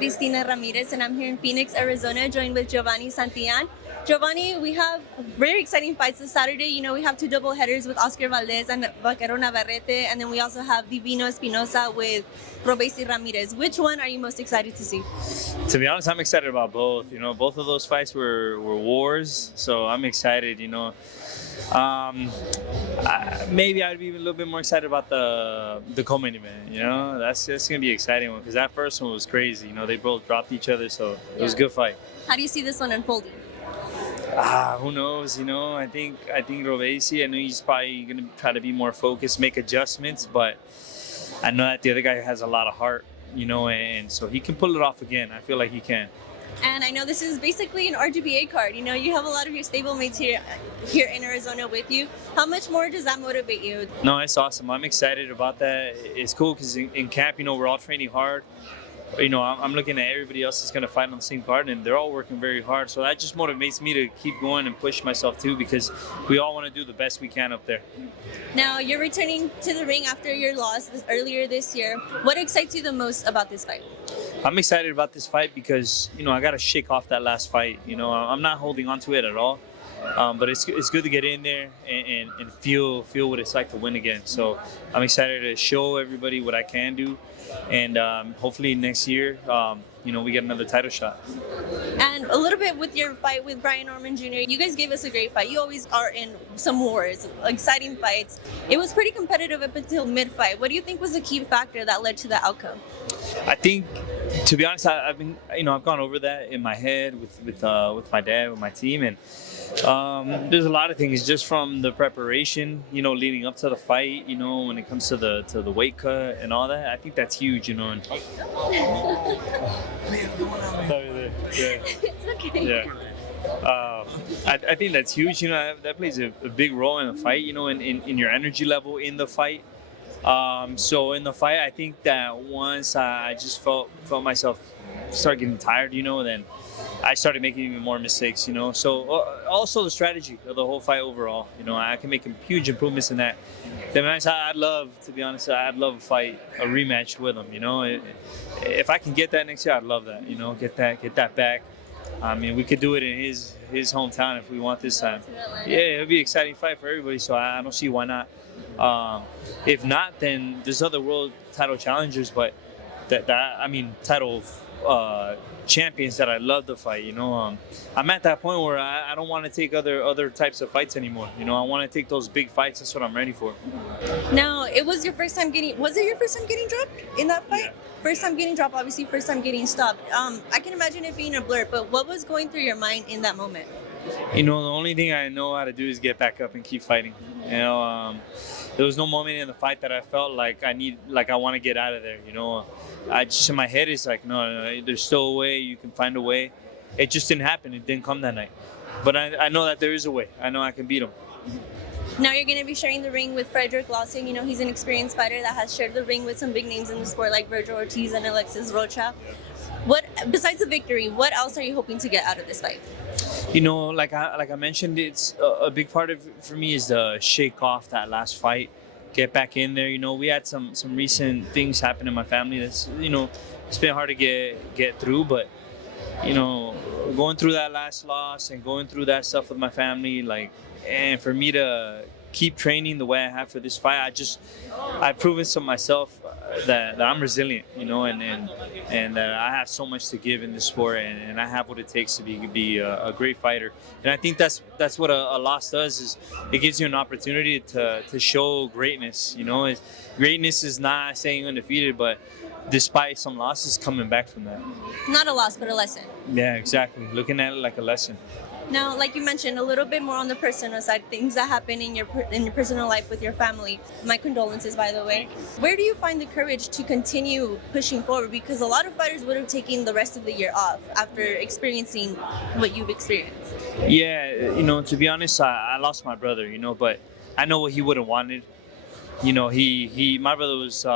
Cristina Ramirez, and I'm here in Phoenix, Arizona, joined with Giovani Santillan. Giovanni, we have very exciting fights this Saturday. You know, we have two double headers with Oscar Valdez and Vaquero Navarrete, and then we also have Divino Espinosa with Robesi Ramirez. Which one are you most excited to see? To be honest, I'm excited about both. You know, both of those fights were wars, so I'm excited. You know, maybe I'd be a little bit more excited about the co-main event. You know, that's gonna be an exciting one because that first one was crazy. You know, they both dropped each other, so it was a good fight. How do you see this one unfolding? Who knows? You know, I think Robesi. I know he's probably gonna try to be more focused, make adjustments, but I know that the other guy has a lot of heart. You know, and so he can pull it off again. I feel like he can. And I know this is basically an RGBA card. You know, you have a lot of your stablemates here in Arizona with you. How much more does that motivate you? No, it's awesome. I'm excited about that. It's cool because in camp, you know, we're all training hard. You know, I'm looking at everybody else that's going to fight on the same card, and they're all working very hard. So that just motivates me to keep going and push myself too, because we all want to do the best we can up there. Now, you're returning to the ring after your loss earlier this year. What excites you the most about this fight? I'm excited about this fight because, you know, I got to shake off that last fight. You know, I'm not holding on to it at all. But it's good to get in there and feel what it's like to win again. So I'm excited to show everybody what I can do. And hopefully next year, you know, we get another title shot. And a little bit with your fight with Brian Norman Jr., you guys gave us a great fight. You always are in some wars, exciting fights. It was pretty competitive up until mid-fight. What do you think was the key factor that led to the outcome? I think, to be honest, I've gone over that in my head with my dad, with my team, and there's a lot of things just from the preparation, you know, leading up to the fight, you know, when it comes to the weight cut and all that. I think that's huge, you know. And It's okay. Yeah. I think that's huge, you know. That plays a big role in the fight, you know, in your energy level in the fight. So in the fight, I think that once I just felt myself start getting tired, you know, then I started making even more mistakes, you know. So also the strategy of the whole fight overall, you know, I can make huge improvements in that. To be honest, I'd love to fight a rematch with him, you know. If I can get that next year, I'd love that, you know, get that back. I mean, we could do it in his hometown if we want this time. Yeah, it'll be an exciting fight for everybody, so I don't see why not. If not, then there's other world title challengers, but title champions that I love to fight. You know, I'm at that point where I don't want to take other types of fights anymore. You know, I want to take those big fights. That's what I'm ready for. Now, was it your first time getting dropped in that fight? Yeah. First time getting dropped, obviously first time getting stopped. I can imagine it being a blur, but what was going through your mind in that moment? You know, the only thing I know how to do is get back up and keep fighting. You know, there was no moment in the fight that I felt like I want to get out of there. You know, I just in my head is like, no, there's still a way. You can find a way. It just didn't happen. It didn't come that night. But I know that there is a way. I know I can beat him. Now you're going to be sharing the ring with Frederick Lawson. You know, he's an experienced fighter that has shared the ring with some big names in the sport like Virgil Ortiz and Alexis Rocha. What, besides the victory, what else are you hoping to get out of this fight? You know, like I mentioned, it's a big part of it for me is to shake off that last fight, get back in there. You know, we had some recent things happen in my family that's, you know, it's been hard to get through, but, you know, going through that last loss and going through that stuff with my family, like, and for me to keep training the way I have for this fight, I've proven to myself that I'm resilient, you know, and that I have so much to give in this sport, and I have what it takes to be a great fighter. And I think that's what a loss does, is it gives you an opportunity to show greatness. You know, greatness is not staying undefeated, but despite some losses, coming back from that. Not a loss, but a lesson. Yeah, exactly. Looking at it like a lesson. Now, like you mentioned, a little bit more on the personal side, things that happen in your personal life with your family. My condolences, by the way. Where do you find the courage to continue pushing forward? Because a lot of fighters would have taken the rest of the year off after experiencing what you've experienced. Yeah, you know, to be honest, I lost my brother, you know, but I know what he would have wanted. You know, my brother was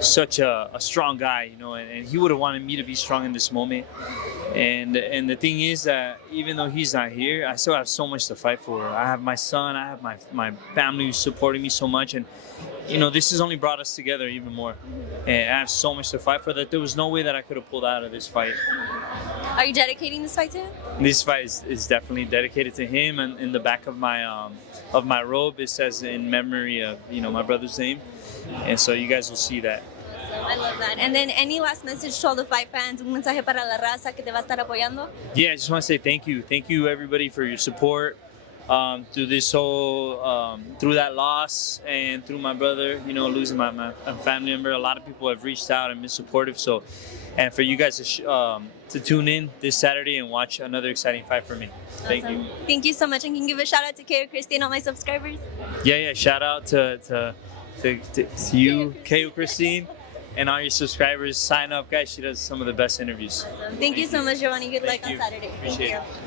such a strong guy, you know, and he would have wanted me to be strong in this moment. And the thing is that even though he's not here, I still have so much to fight for. I have my son, I have my family who's supporting me so much, and you know, this has only brought us together even more. And I have so much to fight for that there was no way that I could have pulled out of this fight. Are you dedicating this fight to him? This fight is definitely dedicated to him, and in the back of my robe it says in memory of, you know, my brother's name, and so you guys will see that. Awesome. I love that. And then any last message to all the fight fans, un mensaje para la raza que te va a estar apoyando? Yeah, I just want to say thank you everybody for your support through this whole through that loss and through my brother, you know, losing my family member. A lot of people have reached out and been supportive, so, and for you guys to tune in this Saturday and watch another exciting fight for me. Thank you. Thank you so much, and can you give a shout out to KO Christine, all my subscribers? Yeah, shout out to you, KO Christine, and all your subscribers. Sign up, guys. She does some of the best interviews. Thank you so much, Giovani. Good luck on you. Saturday. Appreciate Thank it. you.